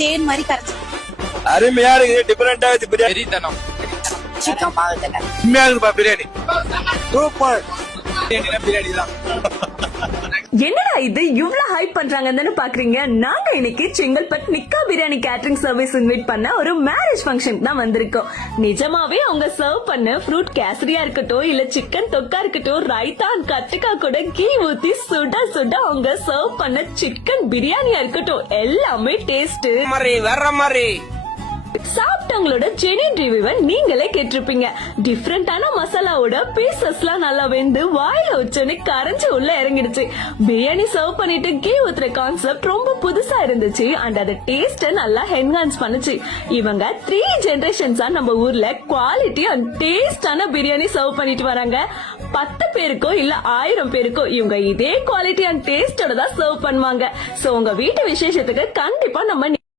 தேன் மாதிரி கரைச்சு அருமையா இருக்கு, டிஃபரெண்டா இருக்கு பிரியாணி. சிக்கன் பாவத்துல உண்மையா இருக்குப்பா பிரியாணி. சூப்பர் பிரியாணி தான். என்னடா இது இவ்ளோ ஹைப் பண்றாங்கன்னு பாக்குறீங்க. நாங்க இன்னைக்கு செங்கல்பட் நிக்கா பிரியாணி கேட்டரிங் சர்வீஸ் இன்வைட் பண்ண ஒரு மேரேஜ் ஃபங்க்ஷன் தான் வந்திருக்கோம். நிஜமாவே அவங்க சர்வ் பண்ண ஃப்ரூட் கேசரியா இருக்கட்டும், இல்ல சிக்கன் தொக்கா இருக்கட்டும், ரைத்தா கத்திரிக்கா கூட கீ ஊத்தி சுட சுட அவங்க சர்வ் பண்ண சிக்கன் பிரியாணியா இருக்கட்டும், எல்லாமே டேஸ்ட் வேற மாதிரி. சாப்பிட்டவங்களோட ஜெனின் ரிவ்யூவை நீங்களே கேட்டிருப்பீங்க. டிஃபரெண்டான மசாலாவோட பீசஸ்லாம் நல்லா வெந்து வாயில வச்சோன்னே கரைஞ்சு உள்ள இறங்கிடுச்சு. பிரியாணி சர்வ் பண்ணிட்டு கீ ஊத்துற கான்செப்ட் ரொம்ப புதுசா இருந்துச்சு. அண்ட் அது டேஸ்ட் நல்லா என்ஹான்ஸ் பண்ணுச்சு. இவங்க 3 ஜெனரேஷன்ஸா நம்ம ஊர்ல குவாலிட்டி அண்ட் டேஸ்டான பிரியாணி சர்வ் பண்ணிட்டு வராங்க. 10 பேருக்கோ இல்ல 1000 பேருக்கோ இவங்க இதே குவாலிட்டி அண்ட் டேஸ்டோட தான் சர்வ் பண்ணுவாங்க. சோ உங்க வீட்டு விசேஷத்துக்கு கண்டிப்பா நம்ம